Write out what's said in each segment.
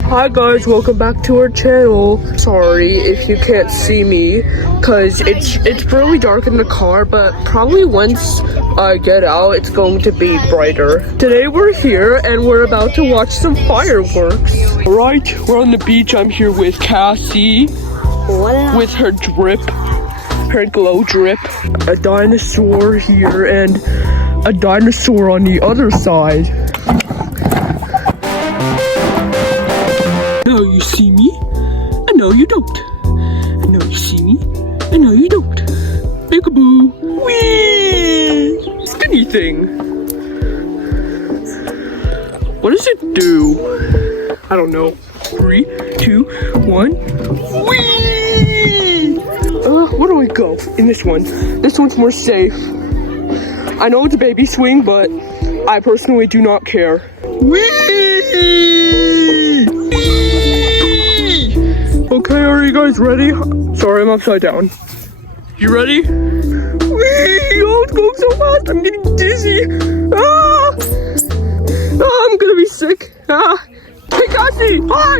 Hi guys, welcome back to our channel. Sorry if you can't see me, cause it's really dark in the car, but probably once I get out, it's going to be brighter. Today we're here and we're about to watch some fireworks. Alright, we're on the beach. I'm here with Cassie, with her drip, her glow drip, a dinosaur here, and a dinosaur on the other side. I know you see me, I know you don't. I know you see me, I know you don't. Peekaboo. Whee! Spinny thing. What does it do? I don't know. 3, 2, 1. Whee! Where do I go? In this one. This one's more safe. I know it's a baby swing, but I personally do not care. Whee! Okay, are you guys ready? Sorry, I'm upside down. You ready? Whee! Oh, it's going so fast. I'm getting dizzy. Ah! I'm gonna be sick. Ah! Hey, Cassie! Hi!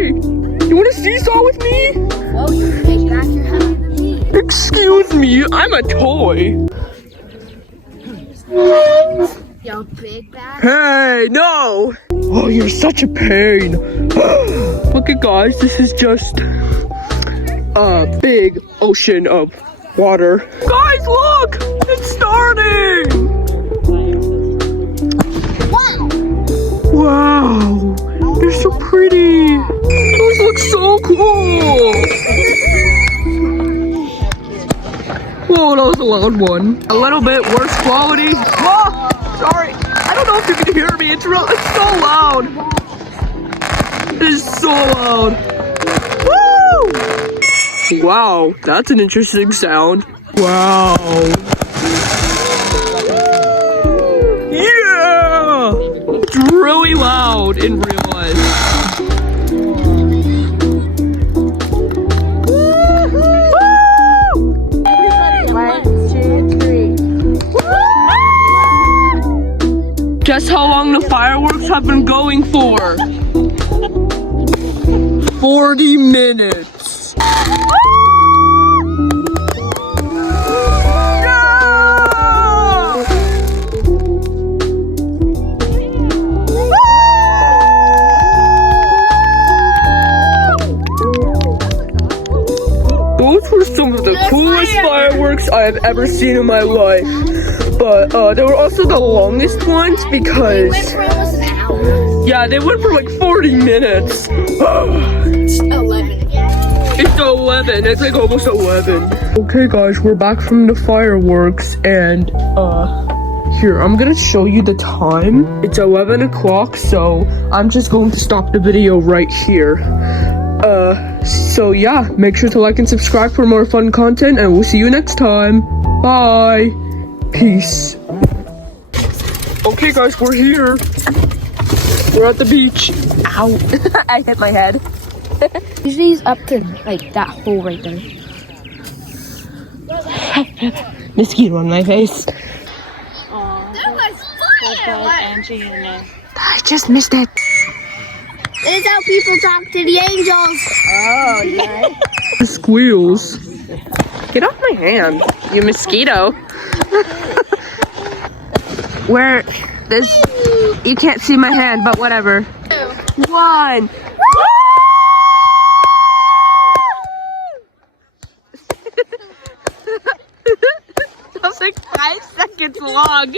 You want to seesaw with me? Whoa, you big back your head on the beach. Excuse me, I'm a toy. Yo, big bag. Hey, no! Oh, you're such a pain. Look at guys, this is just a big ocean of water. Guys, look! It's starting! Wow! They're so pretty! Those look so cool! Whoa, that was a loud one. A little bit worse quality. Whoa! Sorry! I don't know if you can hear me. It's so loud. It is so loud. Woo! Wow, that's an interesting sound. Wow. Yeah! It's really loud in real life. Guess how long the fireworks have been going for? 40 minutes. Those were some of the coolest fireworks I have ever seen in my life. But they were also the longest ones because yeah, they went for like 40 minutes. It's 11. It's 11. It's like almost 11. Okay, guys, we're back from the fireworks, and here, I'm gonna show you the time. It's 11 o'clock, so I'm just going to stop the video right here. So yeah, make sure to like and subscribe for more fun content, and we'll see you next time. Bye. Peace. Okay, guys, we're here. We're at the beach. Ow. I hit my head. Usually he's up to like that hole right there. Mosquito on my face. That was fire! I just missed it. This is how people talk to the angels. Oh, yeah. The squeals. Get off my hand, you mosquito. Where this, you can't see my hand, but whatever. 1. That was like 5 seconds long.